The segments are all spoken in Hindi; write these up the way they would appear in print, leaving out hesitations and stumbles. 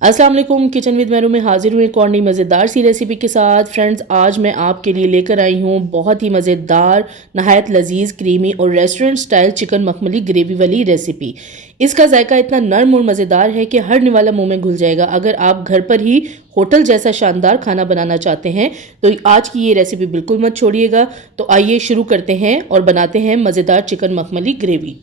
अस्सलाम वालेकुम। किचन विद मेरू में हाजिर हुई एक और नई मज़ेदार सी रेसिपी के साथ। फ्रेंड्स, आज मैं आपके लिए लेकर आई हूँ बहुत ही मज़ेदार, नहायत लजीज, क्रीमी और रेस्टोरेंट स्टाइल चिकन मखमली ग्रेवी वाली रेसिपी। इसका जायका इतना नरम और मज़ेदार है कि हर निवाला मुंह में घुल जाएगा। अगर आप घर पर ही होटल जैसा शानदार खाना बनाना चाहते हैं तो आज की ये रेसिपी बिल्कुल मत छोड़िएगा। तो आइए शुरू करते हैं और बनाते हैं मज़ेदार चिकन मखमली ग्रेवी।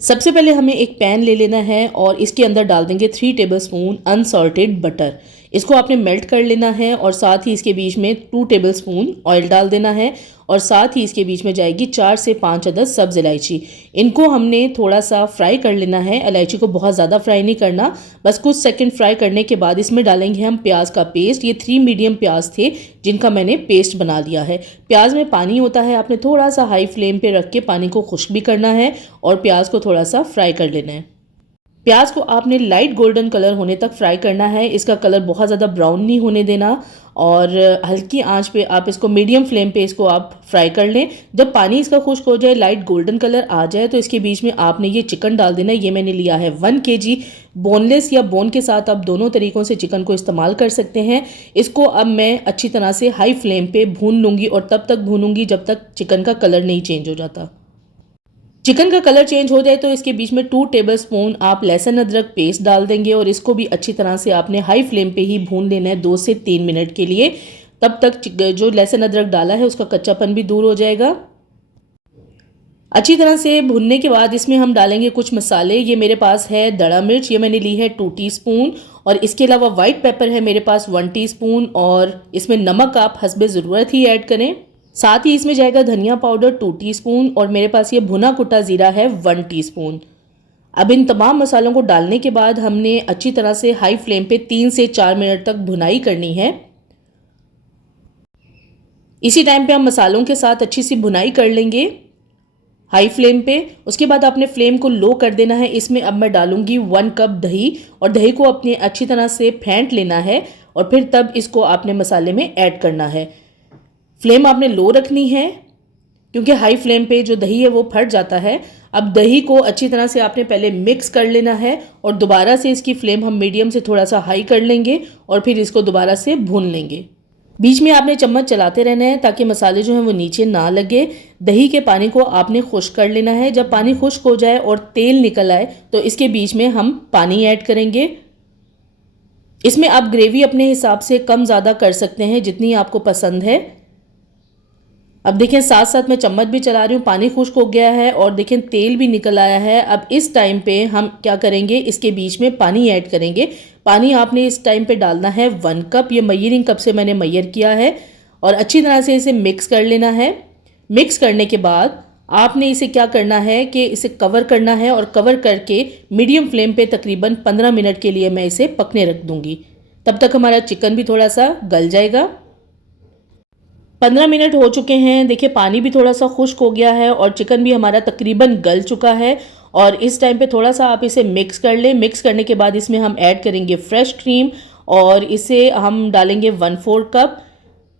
सबसे पहले हमें एक पैन ले लेना है और इसके अंदर डाल देंगे 3 टेबलस्पून अनसॉल्टेड बटर। इसको आपने मेल्ट कर लेना है और साथ ही इसके बीच में 2 टेबलस्पून ऑयल डाल देना है और साथ ही इसके बीच में जाएगी 4 से 5 अदद सब्ज़ इलायची। इनको हमने थोड़ा सा फ्राई कर लेना है। इलायची को बहुत ज़्यादा फ्राई नहीं करना, बस कुछ सेकंड फ्राई करने के बाद इसमें डालेंगे हम प्याज का पेस्ट। ये 3 मीडियम प्याज थे जिनका मैंने पेस्ट बना लिया है। प्याज में पानी होता है, आपने थोड़ा सा हाई फ्लेम पे रख के पानी को खुश्क भी करना है और प्याज को थोड़ा सा फ्राई कर लेना है। प्याज को आपने लाइट गोल्डन कलर होने तक फ्राई करना है। इसका कलर बहुत ज़्यादा ब्राउन नहीं होने देना और हल्की आंच पे आप इसको मीडियम फ्लेम पे इसको आप फ्राई कर लें। जब पानी इसका खुश्क हो जाए, लाइट गोल्डन कलर आ जाए, तो इसके बीच में आपने ये चिकन डाल देना है। ये मैंने लिया है 1 kg। बोनलेस या बोन के साथ आप दोनों तरीक़ों से चिकन को इस्तेमाल कर सकते हैं। इसको अब मैं अच्छी तरह से हाई फ्लेम पे भून लूँगी और तब तक भूनूंगी जब तक चिकन का कलर नहीं चेंज हो जाता। चिकन का कलर चेंज हो जाए तो इसके बीच में 2 टेबलस्पून आप लहसुन अदरक पेस्ट डाल देंगे और इसको भी अच्छी तरह से आपने हाई फ्लेम पे ही भून लेना है 2 से 3 मिनट के लिए। तब तक जो लहसुन अदरक डाला है उसका कच्चापन भी दूर हो जाएगा। अच्छी तरह से भुनने के बाद इसमें हम डालेंगे कुछ मसाले। ये मेरे पास है दड़ा मिर्च, ये मैंने ली है 2 टीस्पून और इसके अलावा वाइट पेपर है मेरे पास 1 टीस्पून और इसमें नमक आप हस्बे ज़रूरत ही ऐड करें। साथ ही इसमें जाएगा धनिया पाउडर 2 टीस्पून और मेरे पास ये भुना कुटा ज़ीरा है 1 टीस्पून। अब इन तमाम मसालों को डालने के बाद हमने अच्छी तरह से हाई फ्लेम पे 3 से 4 मिनट तक भुनाई करनी है। इसी टाइम पे हम मसालों के साथ अच्छी सी भुनाई कर लेंगे हाई फ्लेम पे। उसके बाद आपने फ्लेम को लो कर देना है। इसमें अब मैं डालूंगी 1 कप दही और दही को अपने अच्छी तरह से फेंट लेना है और फिर तब इसको आपने मसाले में ऐड करना है। फ्लेम आपने लो रखनी है क्योंकि हाई फ्लेम पे जो दही है वो फट जाता है। अब दही को अच्छी तरह से आपने पहले मिक्स कर लेना है और दोबारा से इसकी फ्लेम हम मीडियम से थोड़ा सा हाई कर लेंगे और फिर इसको दोबारा से भून लेंगे। बीच में आपने चम्मच चलाते रहना है ताकि मसाले जो हैं वो नीचे ना लगे। दही के पानी को आपने खुश्क कर लेना है। जब पानी खुश्क हो जाए और तेल निकल आए तो इसके बीच में हम पानी ऐड करेंगे। इसमें आप ग्रेवी अपने हिसाब से कम ज़्यादा कर सकते हैं जितनी आपको पसंद है। अब देखें साथ साथ मैं चम्मच भी चला रही हूँ, पानी खुश्क हो गया है और देखें तेल भी निकल आया है। अब इस टाइम पे हम क्या करेंगे, इसके बीच में पानी ऐड करेंगे। पानी आपने इस टाइम पे डालना है 1 कप। ये मयरिंग कप से मैंने मैयर किया है और अच्छी तरह से इसे मिक्स कर लेना है। मिक्स करने के बाद आपने इसे क्या करना है कि इसे कवर करना है और कवर करके मीडियम फ्लेम पे तकरीबन 15 मिनट के लिए मैं इसे पकने रख दूँगी। तब तक हमारा चिकन भी थोड़ा सा गल जाएगा। 15 मिनट हो चुके हैं। देखिए पानी भी थोड़ा सा खुश्क हो गया है और चिकन भी हमारा तकरीबन गल चुका है और इस टाइम पे थोड़ा सा आप इसे मिक्स कर लें। मिक्स करने के बाद इसमें हम ऐड करेंगे फ्रेश क्रीम और इसे हम डालेंगे 1/4 कप।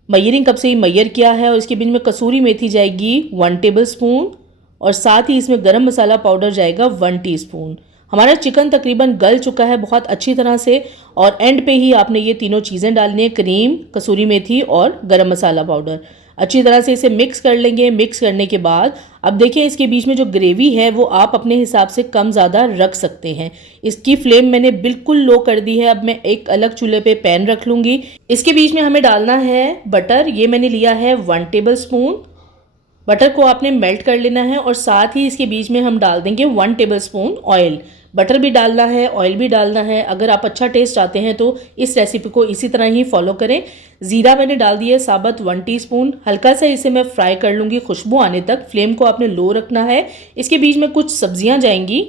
मयरिंग कप से ही मैयर किया है और इसके बीच में कसूरी मेथी जाएगी 1 टेबलस्पून और साथ ही इसमें गरम मसाला पाउडर जाएगा 1 टीस्पून। हमारा चिकन तकरीबन गल चुका है बहुत अच्छी तरह से और एंड पे ही आपने ये तीनों चीज़ें डालनी है, क्रीम, कसूरी मेथी और गरम मसाला पाउडर। अच्छी तरह से इसे मिक्स कर लेंगे। मिक्स करने के बाद अब देखिए इसके बीच में जो ग्रेवी है वो आप अपने हिसाब से कम ज़्यादा रख सकते हैं। इसकी फ्लेम मैंने बिल्कुल लो कर दी है। अब मैं एक अलग चूल्हे पे पैन रख लूँगी। इसके बीच में हमें डालना है बटर। ये मैंने लिया है 1 टेबलस्पून। बटर को आपने मेल्ट कर लेना है और साथ ही इसके बीच में हम डाल देंगे 1 टेबलस्पून ऑयल। बटर भी डालना है, ऑयल भी डालना है। अगर आप अच्छा टेस्ट चाहते हैं तो इस रेसिपी को इसी तरह ही फॉलो करें। ज़ीरा मैंने डाल दिया साबुत 1 टीस्पून। हल्का सा इसे मैं फ्राई कर लूँगी खुशबू आने तक। फ्लेम को आपने लो रखना है। इसके बीच में कुछ सब्जियाँ जाएंगी।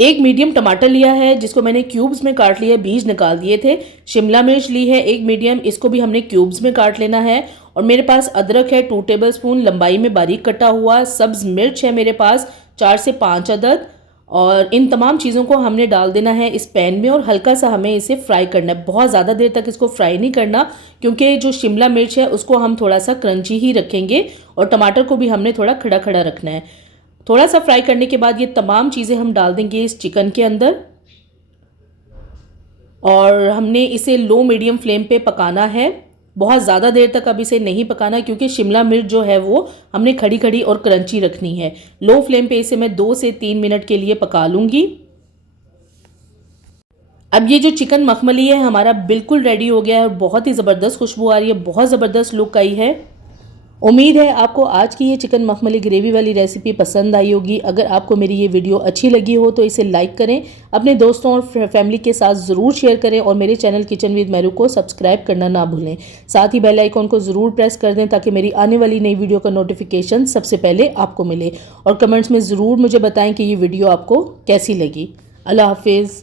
एक मीडियम टमाटर लिया है जिसको मैंने क्यूब्स में काट लिया, बीज निकाल दिए थे। शिमला मिर्च ली है एक मीडियम, इसको भी हमने क्यूब्स में काट लेना है। और मेरे पास अदरक है 2 टेबलस्पून लंबाई में बारीक कटा हुआ। सब्ज़ मिर्च है मेरे पास 4 से 5 अदद और इन तमाम चीज़ों को हमने डाल देना है इस पैन में और हल्का सा हमें इसे फ्राई करना है। बहुत ज़्यादा देर तक इसको फ्राई नहीं करना क्योंकि जो शिमला मिर्च है उसको हम थोड़ा सा क्रंची ही रखेंगे और टमाटर को भी हमने थोड़ा खड़ा खड़ा रखना है। थोड़ा सा फ्राई करने के बाद ये तमाम चीज़ें हम डाल देंगे इस चिकन के अंदर। और हमने इसे लो मीडियम फ्लेम पे पकाना है। बहुत ज़्यादा देर तक अब इसे नहीं पकाना, क्योंकि शिमला मिर्च जो है वो हमने खड़ी खड़ी और क्रंची रखनी है। लो फ्लेम पे इसे मैं 2 से 3 मिनट के लिए पका लूँगी। अब ये जो चिकन मखमली है हमारा बिल्कुल रेडी हो गया है और बहुत ही ज़बरदस्त खुशबू आ रही है, बहुत ज़बरदस्त लुक आई है। उम्मीद है आपको आज की ये चिकन मखमली ग्रेवी वाली रेसिपी पसंद आई होगी। अगर आपको मेरी ये वीडियो अच्छी लगी हो तो इसे लाइक करें, अपने दोस्तों और फैमिली के साथ ज़रूर शेयर करें और मेरे चैनल किचन विद मेरू को सब्सक्राइब करना ना भूलें। साथ ही बेल आइकॉन को ज़रूर प्रेस कर दें ताकि मेरी आने वाली नई वीडियो का नोटिफिकेशन सबसे पहले आपको मिले। और कमेंट्स में ज़रूर मुझे बताएं कि ये वीडियो आपको कैसी लगी। अल्लाह हाफिज़।